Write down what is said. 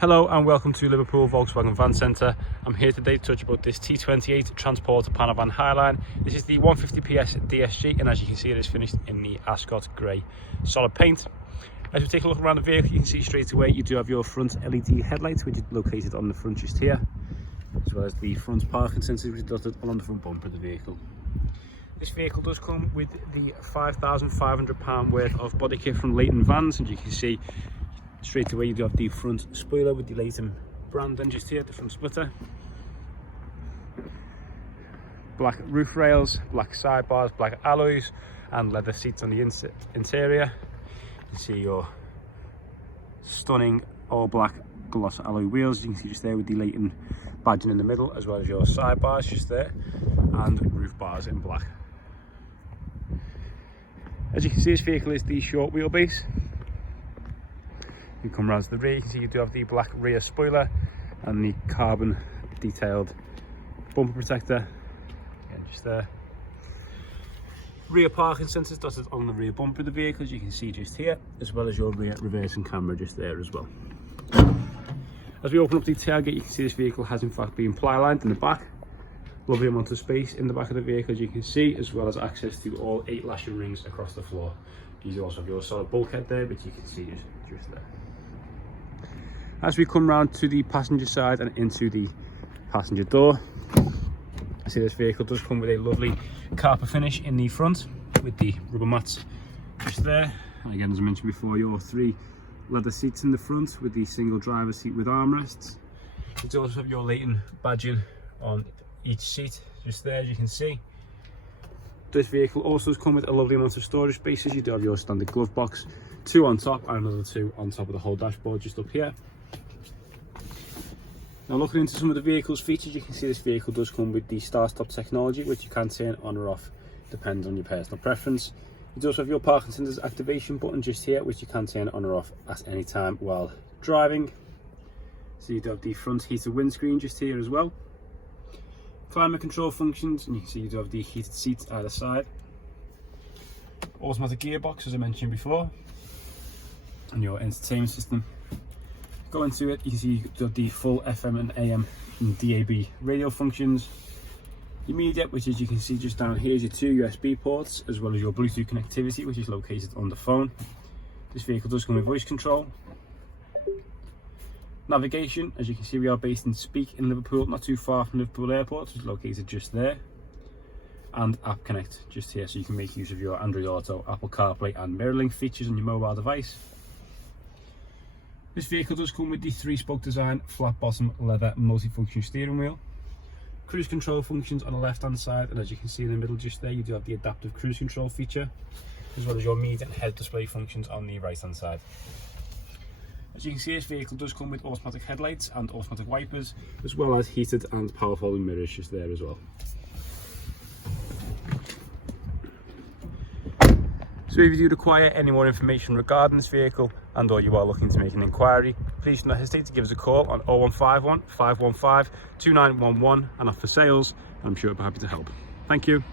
Hello and welcome to Liverpool Volkswagen Van Centre. I'm here today to touch about this T28 Transporter Panavan Highline. This is the 150 PS DSG, and as you can see it is finished in the Ascot Grey solid paint. As we take a look around the vehicle, you can see straight away you do have your front LED headlights, which is located on the front just here, as well as the front parking sensors which are dotted along the front bumper of the vehicle. This vehicle does come with the £5,500 worth of body kit from Leighton Vans, and you can see straight away you do have the front spoiler with the Leighton brand and just here the front splitter, black roof rails, black sidebars, black alloys and leather seats on the interior. You can see your stunning all black gloss alloy wheels, you can see just there with the Leighton badging in the middle, as well as your sidebars just there and roof bars in black. As you can see, this vehicle is the short wheelbase. You come round to the rear, you can see you do have the black rear spoiler and the carbon detailed bumper protector, again just there. Rear parking sensors dotted on the rear bumper of the vehicle, as you can see just here, as well as your rear reversing camera just there as well. As we open up the tailgate, you can see this vehicle has in fact been ply lined in the back. Lovely amount of space in the back of the vehicle, as you can see, as well as access to all 8 lashing rings across the floor. You also have your solid bulkhead there, but you can see it just there. As we come round to the passenger side and into the passenger door, I see this vehicle does come with a lovely carpet finish in the front with the rubber mats just there. And again, as I mentioned before, your 3 leather seats in the front with the single driver seat with armrests. You do also have your Leighton badging on each seat just there, as you can see. This vehicle also does come with a lovely amount of storage spaces. You do have your standard glove box, 2 on top and another 2 on top of the whole dashboard just up here. Now looking into some of the vehicle's features, you can see this vehicle does come with the start-stop technology, which you can turn on or off, depends on your personal preference. You do also have your parking sensors activation button just here, which you can turn on or off at any time while driving. So you do have the front heated windscreen just here as well. Climate control functions, and you can see you do have the heated seats either side. Automatic gearbox, as I mentioned before, and your entertainment system. Go into it, you can see you do have the full FM and AM and DAB radio functions. Your media, which as you can see just down here, is your 2 USB ports, as well as your Bluetooth connectivity, which is located on the phone. This vehicle does come with voice control. Navigation, as you can see we are based in Speak in Liverpool, not too far from Liverpool Airport, which is located just there. And App Connect just here, so you can make use of your Android Auto, Apple CarPlay and MirrorLink features on your mobile device. This vehicle does come with the 3-spoke design, flat bottom leather multifunction steering wheel. Cruise control functions on the left hand side, and as you can see in the middle just there, you do have the adaptive cruise control feature, as well as your media and head display functions on the right hand side. As you can see, this vehicle does come with automatic headlights and automatic wipers, as well as heated and power folding mirrors just there as well. So if you do require any more information regarding this vehicle and or you are looking to make an inquiry, please do not hesitate to give us a call on 0151 515 2911 and off for sales. I'm sure I'll be happy to help. Thank you.